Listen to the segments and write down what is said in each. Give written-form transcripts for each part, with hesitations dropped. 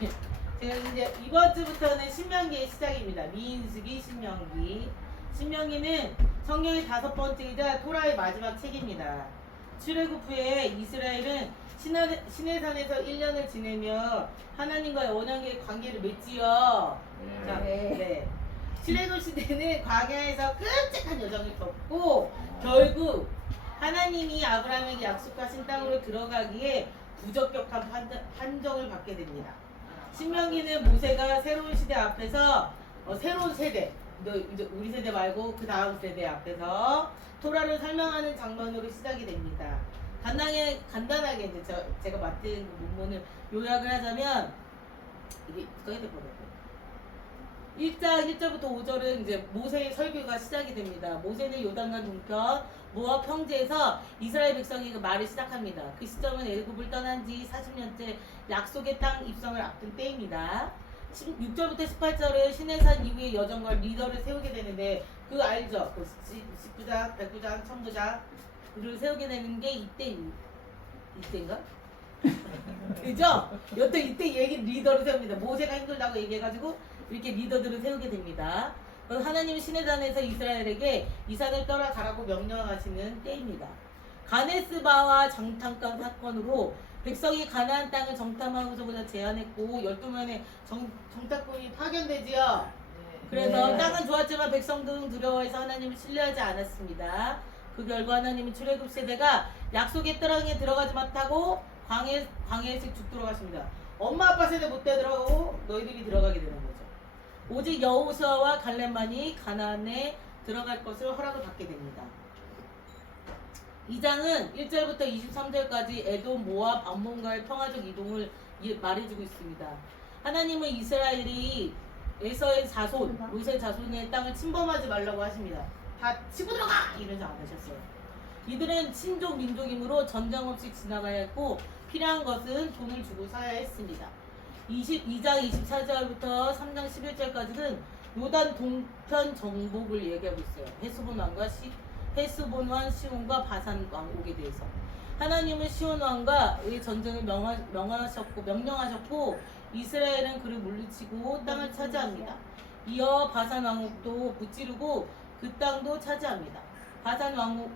제가 이제 이번 주부터는 신명기의 시작입니다. 민수기, 신명기. 신명기는 성경의 5번째이자 토라의 마지막 책입니다. 출애굽 후에 이스라엘은 시내산에서 1년을 지내며 하나님과의 언약의 관계를 맺지요. 자, 네. 출애굽 시대는 광야에서 끔찍한 여정을 겪고 결국 하나님이 아브라함에게 약속하신 땅으로 들어가기에 부적격한 판정을 받게 됩니다. 신명기는 모세가 새로운 시대 앞에서 새로운 세대, 이제 우리 세대 말고 그 다음 세대 앞에서 토라를 설명하는 장면으로 시작이 됩니다. 간단하게 이제 제가 맡은 그 문문을 요약을 하자면 이게 써야 될 거예요. 1절부터 5절은 이제 모세의 설교가 시작이 됩니다. 모세는 요단강 동편 모압 평지에서 이스라엘 백성이 그 말을 시작합니다. 그 시점은 애굽을 떠난 지 40년째 약속의 땅 입성을 앞둔 때입니다. 6절부터 18절은 시내산 이후의 여정과 리더를 세우게 되는데 그 알죠? 그 10부작, 100부작, 1000부작을 세우게 되는 게 이때인가? 그죠? 여튼 이때 리더를 세웁니다. 모세가 힘들다고 얘기해가지고 이렇게 리더들을 세우게 됩니다. 하나님은 시내산에서 이스라엘에게 이 산을 떠나가라고 명령하시는 때입니다. 가네스바와 정탐권 사건으로 백성이 가나안 땅을 정탐하고자 제안했고 12명의 정탐꾼이 파견되지요. 그래서 땅은 좋았지만 백성들은 두려워해서 하나님을 신뢰하지 않았습니다. 그 결과 하나님은 출애굽 세대가 약속의 땅에 들어가지 못하고 광야에서 죽도록 하십니다. 엄마 아빠 세대 못 들어가고 너희들이 들어가게 되는 거죠. 오직 여호수아와 갈렙만이 가나안에 들어갈 것을 허락을 받게 됩니다. 2장은 1절부터 23절까지 에돔, 모압, 암몬과의 평화적 이동을 말해주고 있습니다. 하나님은 이스라엘이 에서의 자손, 롯의 자손의 땅을 침범하지 말라고 하십니다. 다 치고 들어가! 이러지 않으셨어요. 이들은 친족 민족이므로 전쟁 없이 지나가야 했고 필요한 것은 돈을 주고 사야 했습니다. 22장 24절부터 3장 11절까지는 요단 동편 정복을 얘기하고 있어요. 헤스본 왕 시온과 바산 왕 오게 대해서 하나님은 시온 왕과의 전쟁을 명령하셨고 이스라엘은 그를 물리치고 땅을 차지합니다. 이어 바산 왕도 무찌르고 그 땅도 차지합니다. 바산 왕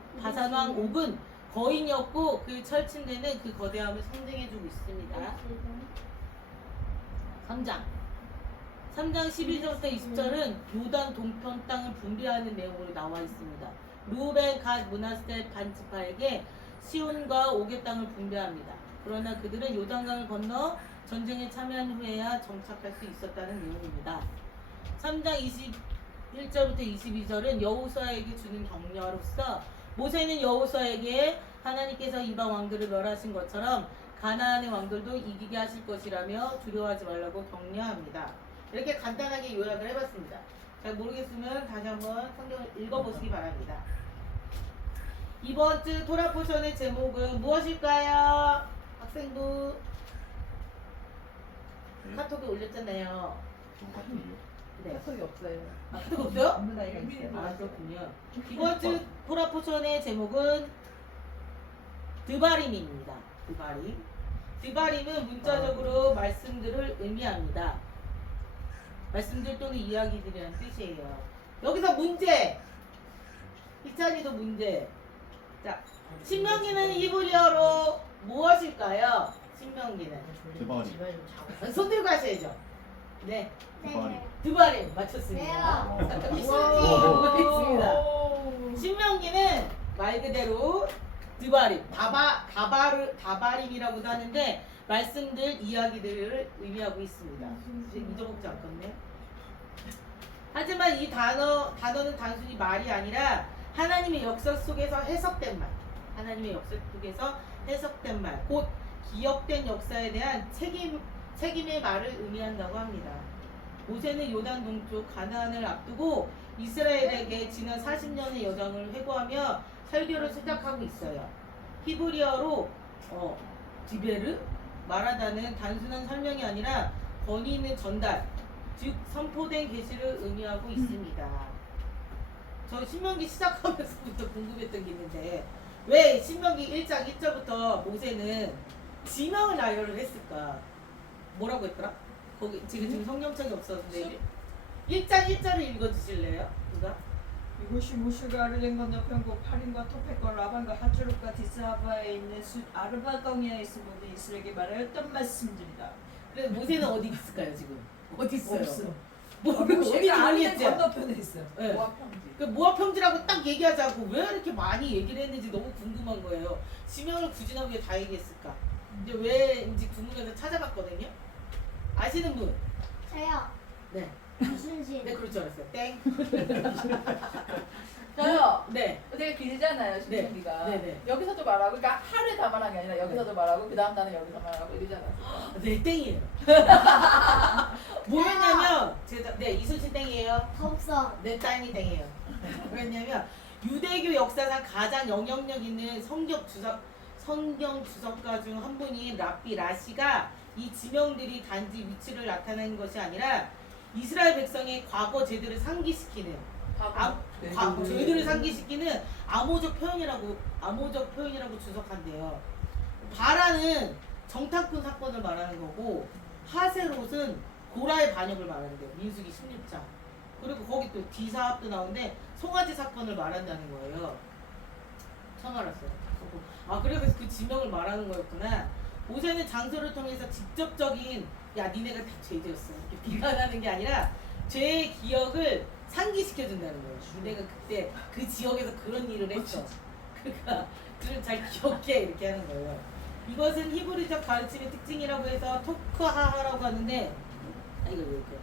옥은 거인이었고 그 철친대는 그 거대함을 상징해주고 있습니다. 3장 12절부터 20절은 요단 동편 땅을 분배하는 내용으로 나와 있습니다. 루벤, 갓, 므낫세 반지파에게 시온과 옥의 땅을 분배합니다. 그러나 그들은 요단강을 건너 전쟁에 참여한 후에야 정착할 수 있었다는 내용입니다. 3장 21절부터 22절은 여호수아에게 주는 격려로서 모세는 여호수아에게 하나님께서 이방 왕들을 멸하신 것처럼 가나안의 왕들도 이기게 하실 것이라며 두려워하지 말라고 격려합니다. 이렇게 간단하게 요약을 해봤습니다. 잘 모르겠으면 다시 한번 성경을 읽어보시기 바랍니다. 이번 주 토라 포션의 제목은 무엇일까요? 학생부 카톡에 올렸잖아요. 네. 카톡이 없어요. 카톡 없어요? 없는 아이가 있어요. 아 그렇군요. 이번 주 토라 포션의 제목은 드바림입니다. 드바림은 문자적으로 말씀들을 의미합니다. 말씀들 또는 이야기들이라는 뜻이에요. 여기서 문제! 희찬이도 문제. 자, 신명기는 히브리어로 무엇일까요? 신명기는 손 들고 하셔야죠. 네, 드바림 맞췄습니다. 있습니다. 신명기는 말 그대로 드바림, 다바림이라고도 하는데 말씀들, 이야기들을 의미하고 있습니다. 잊어먹지 않겠네. 하지만 이 단어는 단순히 말이 아니라 하나님의 역사 속에서 해석된 말, 곧 기억된 역사에 대한 책임의 말을 의미한다고 합니다. 모세는 요단 동쪽 가나안을 앞두고 이스라엘에게 지난 40년의 여정을 회고하며 설교를 시작하고 있어요. 히브리어로 디베르 말하다는 단순한 설명이 아니라 권위 있는 전달, 즉 선포된 계시를 의미하고 있습니다. 저 신명기 시작하면서부터 궁금했던 게 있는데 왜 신명기 1장 1절부터 모세는 지명을 나열을 했을까? 뭐라고 했더라? 거기 지금 성경책이 없었는데 1장 1절을 읽어주실래요? 누가? 이곳이 모슈가 아르덴과 너편고 파린과 토펙과 라반과 하츠룩과 디스하바에 있는 아르바 광야에서 모든 이스라엘에게 말하였던 말씀들이다. 그래서 모세는 어디 있을까요 지금? 어디 있어요? 없어. 어디 모세가 아르덴 모르겠지? 건너편에 있어. 네. 모압 평지. 그 모압 평지라고 딱 얘기하자고 왜 이렇게 많이 얘기를 했는지 너무 궁금한 거예요. 지명을 굳이 나 왜 다 얘기했을까? 이제 왜인지 궁금해서 찾아봤거든요. 아시는 분? 저요. 네. 이순신. 네, 그럴 줄 알았어요. 땡. 저요. 네. 되게 길잖아요, 신청기가. 네, 네. 여기서도 말하고, 그러니까 하루에 다 말한 게 아니라 여기서도 말하고, 그 다음 날은 여기서 말하고 이러잖아요. 네, 땡이에요. 뭐였냐면 제가 네, 이순신 땡이에요. 거북선. 네, 땡이 땡이에요. 왜냐면 유대교 역사상 가장 영향력 있는 성경 주석가 중 한 분인 랍비 라시가 이 지명들이 단지 위치를 나타내는 것이 아니라 이스라엘 백성의 과거 죄들을 상기시키는 죄들을 상기시키는 암호적 표현이라고 주석한대요. 바라는 정탐꾼 사건을 말하는 거고 하세롯은 고라의 반역을 말하는데요. 민수기 16장. 그리고 거기 또 디사합도 나오는데 송아지 사건을 말한다는 거예요. 처음 알았어요. 그래서 그 지명을 말하는 거였구나. 모세는 장소를 통해서 직접적인 야 니네가 다 죄지었어 이렇게 비관하는 게 아니라 죄의 기억을 상기시켜준다는 거예요. 니네가 그때 그 지역에서 그런 일을 했어. 그러니까 그걸 잘 기억해 이렇게 하는 거예요. 이것은 히브리적 가르침의 특징이라고 해서 토크하하라고 하는데 이거 이렇게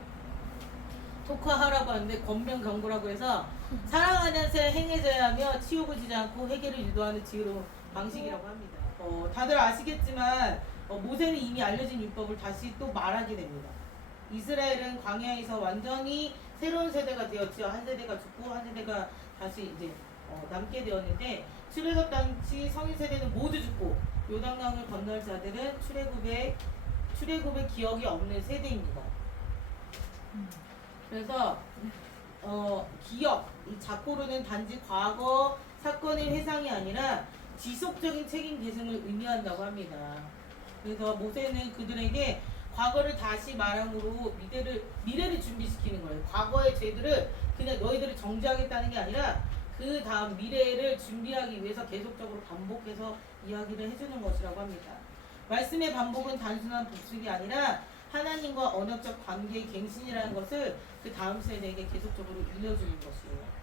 토크하라고 하는데 권면경고라고 해서 사랑하면서 행해져야 하며 치욕을 주지 않고 회개를 유도하는 지혜로운 방식이라고 합니다. 다들 아시겠지만 모세는 이미 알려진 율법을 다시 또 말하게 됩니다. 이스라엘은 광야에서 완전히 새로운 세대가 되었죠. 한 세대가 죽고 한 세대가 다시 이제 남게 되었는데 출애굽 당시 성인 세대는 모두 죽고 요단강을 건널 자들은 출애굽의 기억이 없는 세대입니다. 그래서 기억, 이 자코르는 단지 과거 사건의 회상이 아니라 지속적인 책임 계승을 의미한다고 합니다. 그래서 모세는 그들에게 과거를 다시 말함으로 미래를 준비시키는 거예요. 과거의 죄들을 그냥 너희들을 정지하겠다는 게 아니라 그 다음 미래를 준비하기 위해서 계속적으로 반복해서 이야기를 해주는 것이라고 합니다. 말씀의 반복은 단순한 복습이 아니라 하나님과 언어적 관계의 갱신이라는 것을 그 다음 세대에게 계속적으로 일러주는 것이에요.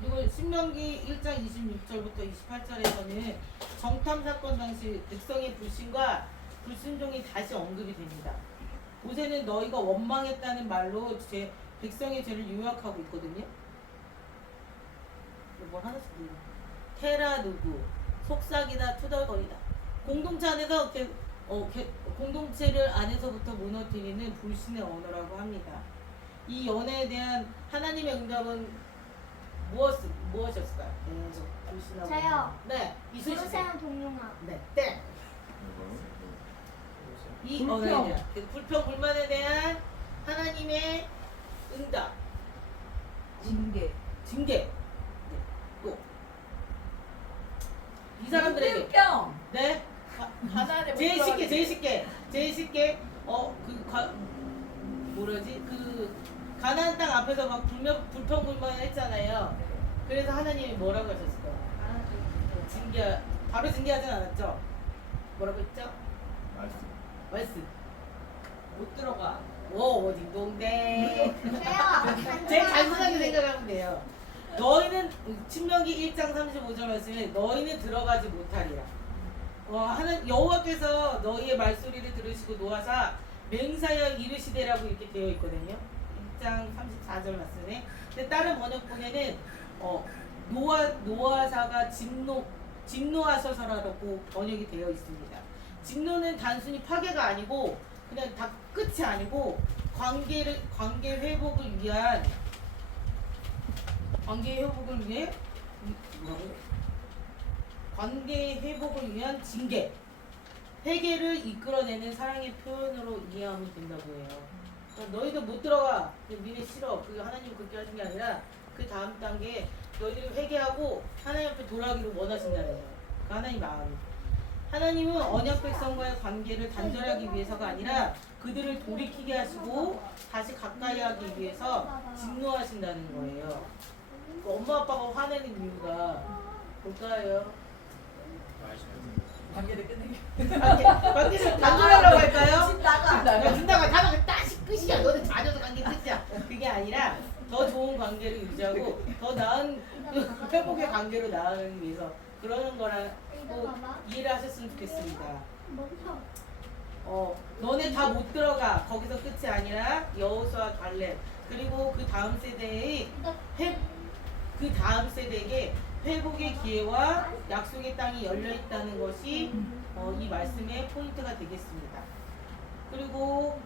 그리고 신명기 1장 26절부터 28절에서는 정탐 사건 당시 백성의 불신과 불순종이 다시 언급이 됩니다. 모세는 너희가 원망했다는 말로 백성의 죄를 요약하고 있거든요. 뭘 하나씩 읽어. 테라 누구, 속삭이다, 투덜거리다. 공동체 안에서 공동체를 안에서부터 무너뜨리는 불신의 언어라고 합니다. 이 연애에 대한 하나님의 응답은 무엇이었을까요? 불신하고. 저요. 네, 이순신. 모세는 동용아. 네, 땡. 이 언어에 대한 불평 불만에 대한 하나님의 응답. 징계. 네, 또. 이 사람들에게. 물병. 네. 가나안의 제일 쉽게 가나안 땅 앞에서 막 불평불만 했잖아요. 그래서 하나님이 뭐라고 하셨을까요? 바로 징계하진 않았죠. 뭐라고 했죠? 말씀. 못 들어가. 오, 딩동댕. 저요. 제일 단순하게 생각하면 돼요. 너희는 신명기 1장 35절 말씀에 너희는 들어가지 못하리라. 여호와께서 너희의 말소리를 들으시고 노하사 맹사여 이르시되라고 이렇게 되어 있거든요. 1장 34절 말씀에. 근데 다른 번역본에는 노하사가 진노하셔서라고 번역이 되어 있습니다. 진노는 단순히 파괴가 아니고 그냥 다 끝이 아니고 관계 회복을 위해 관계 회복을 위한 징계, 회개를 이끌어내는 사랑의 표현으로 이해하면 된다고 해요. 그러니까 너희들 못 들어가, 니네 싫어. 그 하나님 그렇게 하신 게 아니라 그 다음 단계에 너희들이 회개하고 하나님 앞에 돌아가기를 원하신다는 거예요. 그 하나님 마음이. 하나님은 언약 백성과의 관계를 단절하기 위해서가 아니라 그들을 돌이키게 하시고 다시 가까이 하기 위해서 진노하신다는 거예요. 엄마 아빠가 화내는 이유가 뭘까요? 관계를 끝내기. 관계를 단절하려고 할까요? 집 나가. 준다가 단어가 따시 끝이야. 너는 자녀도 관계 끝이야. 그게 아니라 더 좋은 관계를 유지하고 더 나은 회복의 관계로 나아가기 위해서 그러는 거라고 이해를 하셨으면 좋겠습니다. 너네 다 못 들어가. 거기서 끝이 아니라 여호수아, 갈렙 그리고 그 다음 세대의 그 다음 세대에게 회복의 기회와 약속의 땅이 열려 있다는 것이 이 말씀의 포인트가 되겠습니다. 그리고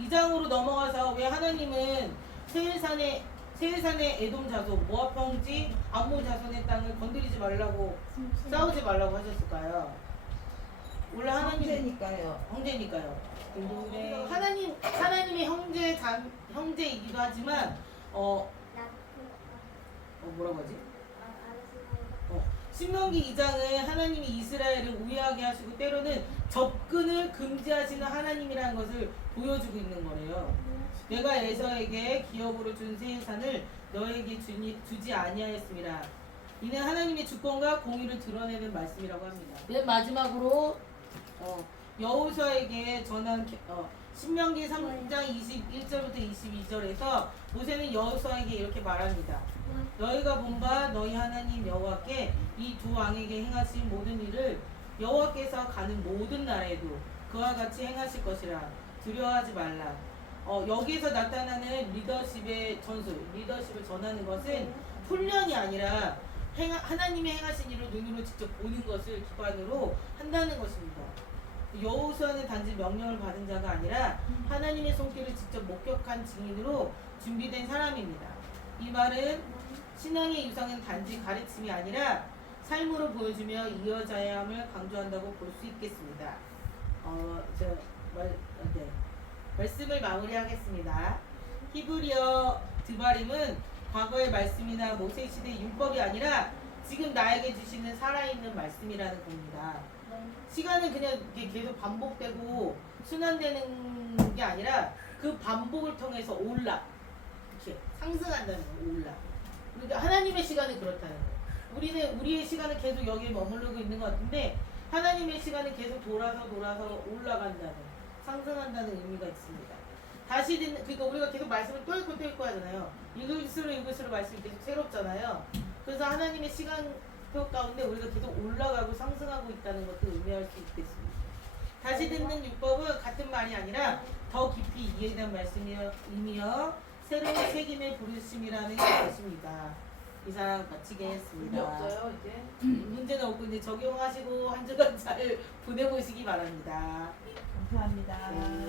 2장으로 넘어가서 왜 하나님은 세일산의 에돔 자손, 모압 평지, 암몬 자손의 땅을 건드리지 말라고 싸우지 말라고 하셨을까요? 원래 형제니까요. 하나님의 형제이기도 하지만 뭐라고 하지? 신명기 2장은 하나님이 이스라엘을 우회하게 하시고 때로는 접근을 금지하시는 하나님이라는 것을 보여주고 있는 거래요. 내가 에서에게 기업으로 준 세일산을 너에게 주지 아니하였습니다. 이는 하나님의 주권과 공의를 드러내는 말씀이라고 합니다. 맨 마지막으로 여호수아에게 전한 신명기 3장 21절부터 22절에서 모세는 여호수아에게 이렇게 말합니다. 너희가 본바 너희 하나님 여호와께 이 두 왕에게 행하신 모든 일을 여호와께서 가는 모든 나라에도 그와 같이 행하실 것이라 두려워하지 말라. 여기에서 나타나는 리더십의 전술, 리더십을 전하는 것은 훈련이 아니라 하나님의 행하신 일을 눈으로 직접 보는 것을 기반으로 한다는 것입니다. 여호수아는 단지 명령을 받은 자가 아니라 하나님의 손길을 직접 목격한 증인으로 준비된 사람입니다. 이 말은 신앙의 유상은 단지 가르침이 아니라 삶으로 보여주며 이어져야 함을 강조한다고 볼 수 있겠습니다. 말씀을 마무리하겠습니다. 히브리어 드바림은 과거의 말씀이나 모세 시대 율법이 아니라 지금 나에게 주시는 살아있는 말씀이라는 겁니다. 시간은 그냥 이게 계속 반복되고 순환되는 게 아니라 그 반복을 통해서 이렇게 상승한다는 거예요. 그러니까 하나님의 시간은 그렇다는 거예요. 우리의 시간은 계속 여기에 머무르고 있는 것 같은데 하나님의 시간은 계속 돌아서 올라간다는, 상승한다는 의미가 있습니다. 다시 듣는, 그러니까 우리가 계속 말씀을 또 읽고 하잖아요. 읽을수록 말씀이 계속 새롭잖아요. 그래서 하나님의 시간표 가운데 우리가 계속 올라가고 상승하고 있다는 것도 의미할 수 있겠습니다. 다시 듣는 율법은 같은 말이 아니라 더 깊이 이해된 말씀이며 새로운 책임의 부르심이라는 것입니다. 이상 마치겠습니다. 문제 없어요 이제. 문제는 없고 이제 적용하시고 한 주간 잘 보내보시기 바랍니다. 감사합니다. 네.